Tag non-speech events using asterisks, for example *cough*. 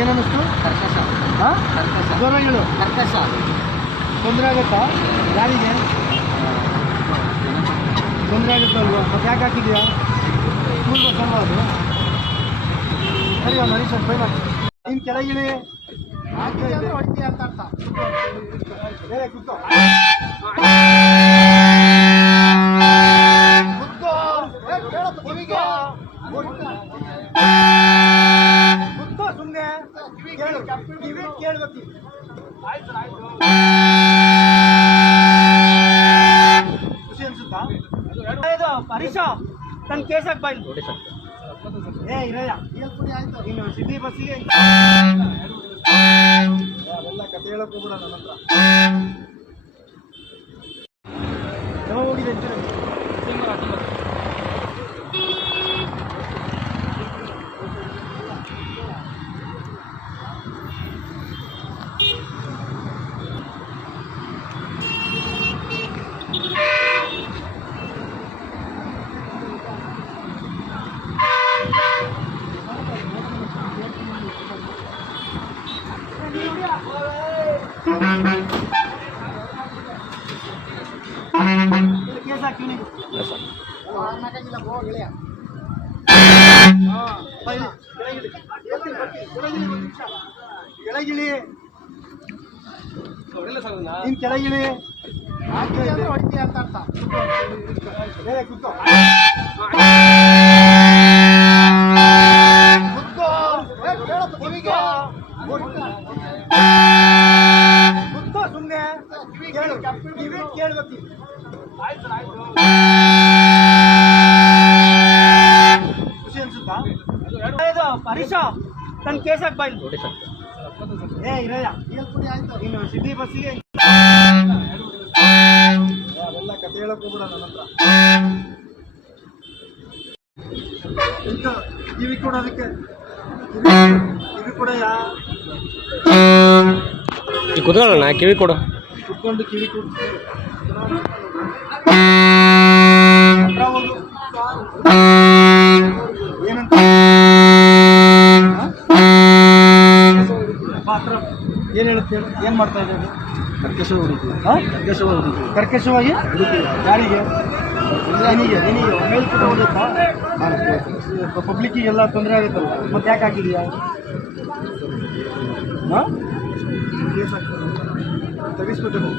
ಏನಿಸ್ತು ಕರ್ಕಶ ಹಾಂ ಜ್ವರಗಳು ಕರ್ಕಶ ತೊಂದರೆ ಆಗುತ್ತಾ ಯಾರಿಗೆ ತೊಂದರೆ ಆಗುತ್ತಲ್ವಾ ಮತ್ತೆ ಯಾಕೆ ಹಾಕಿದ್ಯಾ ಸ್ಕೂಲ್ ಬಸ್ ಸರಿಯೋ ಅದು ಸರಿ ಮನುಷ್ಯ ಪೈನ ನೀನು ಕೆಳಗಿಳಿ ಅಂತ ಅರ್ಥ ಕಿವಿ ಕೇಳ್ಬೇಕು. ಖುಷಿ ಅನ್ಸುತ್ತಾ? ಹರೀಶ ನನ್ನ ಕೇಸಕ್ಕೆ ಬಾಯ್ ನೋಡಿ ಸರ್. ಏ ಇರಯ್ಯ. ಸಿಟಿ ಬಸ್ಸಿಗೆ *laughs* ಹೇಳಕ್ ಹೋಗ್ಬಿಡ ನನ್ನ ಹತ್ರ ಯಾವಾಗ ಹೋಗಿದೆ ಅಂತೀರ ಕೇಸ್ ಹಾಕಿ ನೀವು ಕೆಳಗಿಳಿ ನೀನ್ ಕೆಳಗಿಳಿ ಹೊಡಿತೀಯ ಅಂತ ಅರ್ಥ ಬೇರೆ ಕೂತ್ಕೋ ಕೂತ್ಕೋ. ಕೇಳು. ಕಿವಿ ಕೇಳ್ಬೇಕು ಖುಷಿ ಅನ್ಸುತ್ತಾ? ಹರೀಶ ನನ್ನ ಕೇಸಕ್ಕೆ ಬಾಯ್ ನೋಡಿ ಸರ್ ಏ, ಇರಯ್ಯ. ನೀನು ಸಿಟಿ ಬಸ್ಸಿಗೆ ಅವೆಲ್ಲ ಕತೆ ಹೇಳಕ್ ಹೋಗ್ಬಿಡ ನನ್ನ ಹತ್ರ. ಎಂತ ಕಿವಿ ಕೊಡೋದಕ್ಕೆ ಕಿವಿ ಕೊಡಯ್ಯ. ಈಗ ಕುತ್ಕೊಳ್ಳೋಣ ಕಿವಿ ಕೊಡು ಕುತ್ಕೊಂಡು ಕಿವಿ ಕೊಡು. ಏನು ಹೇಳುತ್ತೆ ಹೇಳು ಏನು ಮಾಡ್ತಾ ಇದ್ದಾರೆ ಕರ್ಕೇಶವ ಹೊಡಿತೀವಿ ಹಾಂ ಕರ್ಕಶ ಹೊಡಿತೀವಿ ಕರ್ಕಶವಾಗಿ ಯಾರಿಗೆ ತೊಂದರೆ ಆಗುತ್ತಲ್ಲ. ಮತ್ತೆ ಯಾಕೆ ಹಾಕಿದೀಯಾ? తగ్గించుకుంటాము